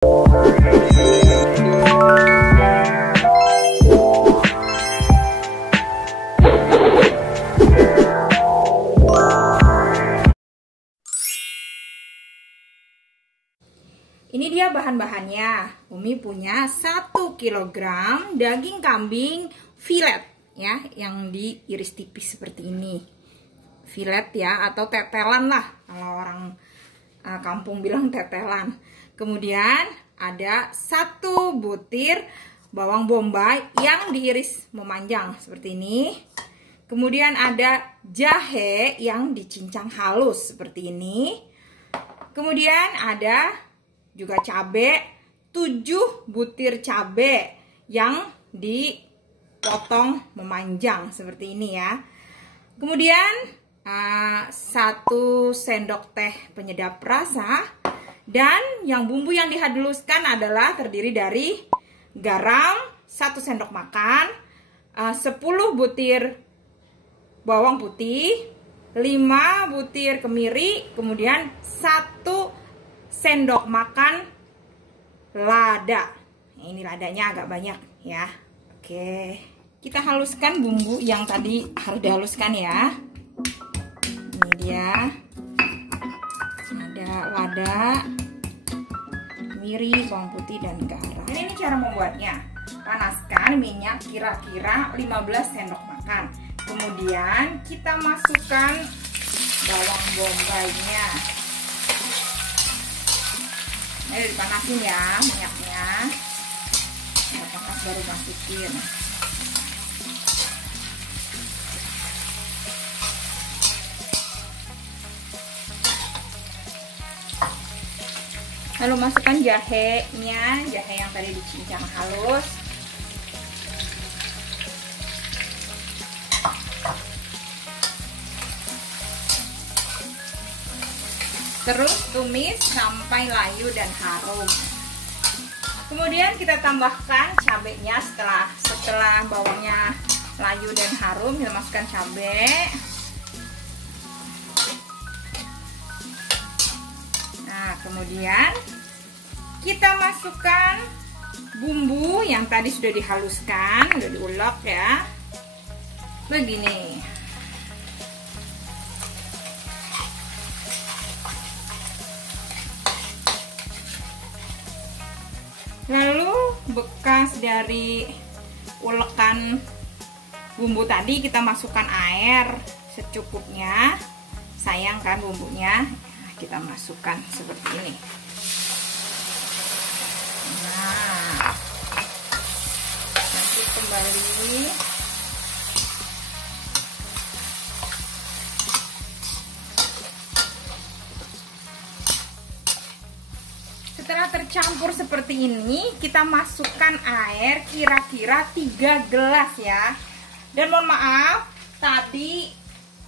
Ini dia bahan-bahannya. Umi punya 1 kg daging kambing filet ya, yang diiris tipis seperti ini. Filet ya, atau tetelan lah kalau orang kampung bilang tetelan. Kemudian ada 1 butir bawang bombay yang diiris memanjang seperti ini. Kemudian ada jahe yang dicincang halus seperti ini. Kemudian ada juga cabai, 7 butir cabai yang dipotong memanjang seperti ini ya. Kemudian 1 sendok teh penyedap rasa, dan yang bumbu yang dihaluskan adalah terdiri dari garam 1 sendok makan, 10 butir bawang putih, 5 butir kemiri, kemudian 1 sendok makan lada. Ini ladanya agak banyak ya. Oke, kita haluskan bumbu yang tadi harus dihaluskan ya. Ini dia, ada lada, kemiri, bawang putih, dan garam. Ini cara membuatnya. Panaskan minyak kira-kira 15 sendok makan. Kemudian kita masukkan bawang bombaynya. Ini dipanasin ya minyaknya. Udah panas baru masukin. Lalu masukkan jahenya, jahe yang tadi dicincang halus. Terus tumis sampai layu dan harum. Kemudian kita tambahkan cabenya setelah bawangnya layu dan harum, kita masukkan cabai. Nah, kemudian kita masukkan bumbu yang tadi sudah dihaluskan, sudah diulek ya. Begini. Lalu bekas dari ulekan bumbu tadi kita masukkan air secukupnya. Sayang kan bumbunya. Nah, kita masukkan seperti ini. Nah, nanti kembali. Setelah tercampur seperti ini, kita masukkan air kira-kira 3 gelas ya. Dan mohon maaf, tadi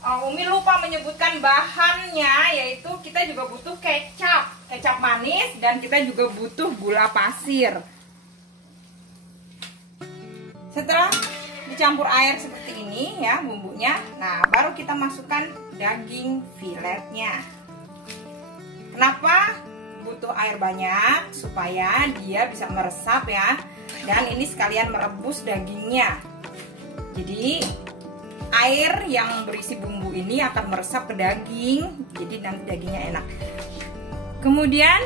Umi lupa menyebutkan bahannya, yaitu kita juga butuh kecap manis, dan kita juga butuh gula pasir. Setelah dicampur air seperti ini ya bumbunya, nah baru kita masukkan daging filetnya. Kenapa butuh air banyak? Supaya dia bisa meresap ya, dan ini sekalian merebus dagingnya. Jadi air yang berisi bumbu ini akan meresap ke daging, jadi nanti dagingnya enak. Kemudian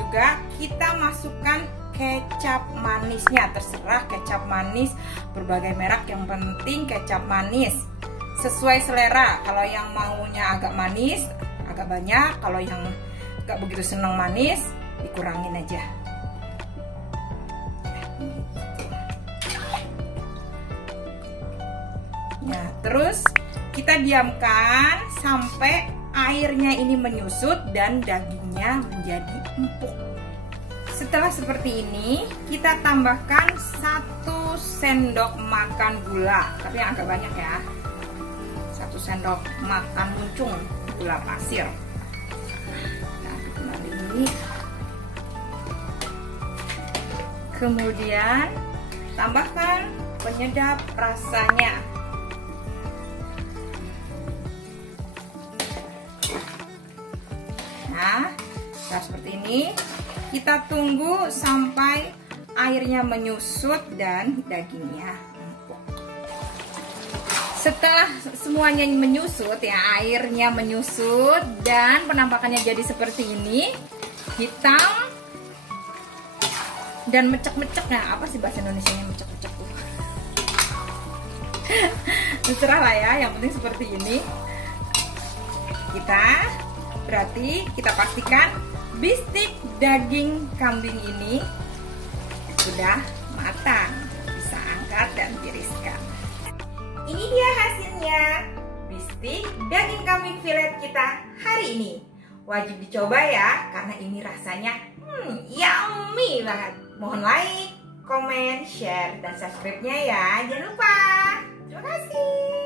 juga kita masukkan kecap manisnya, terserah kecap manis berbagai merek, yang penting kecap manis sesuai selera. Kalau yang maunya agak manis agak banyak, kalau yang gak begitu senang manis dikurangin aja. Nah, terus kita diamkan sampai airnya ini menyusut dan dagingnya menjadi empuk. Setelah seperti ini, kita tambahkan 1 sendok makan gula, tapi yang agak banyak ya. 1 sendok makan muncung gula pasir. Kemudian tambahkan penyedap rasanya. Nah, seperti ini. Kita tunggu sampai airnya menyusut dan dagingnya empuk. Setelah semuanya menyusut ya, airnya menyusut dan penampakannya jadi seperti ini, hitam dan mecek-mecek. Nah, apa sih bahasa Indonesianya mecek-mecek tuh? Terserah lah ya, yang penting seperti ini. Kita pastikan bistik daging kambing ini sudah matang, bisa angkat dan tiriskan. Ini dia hasilnya, bistik daging kambing filet kita hari ini. Wajib dicoba ya, karena ini rasanya yummy banget. Mohon like, komen, share, dan subscribe-nya ya. Jangan lupa. Terima kasih.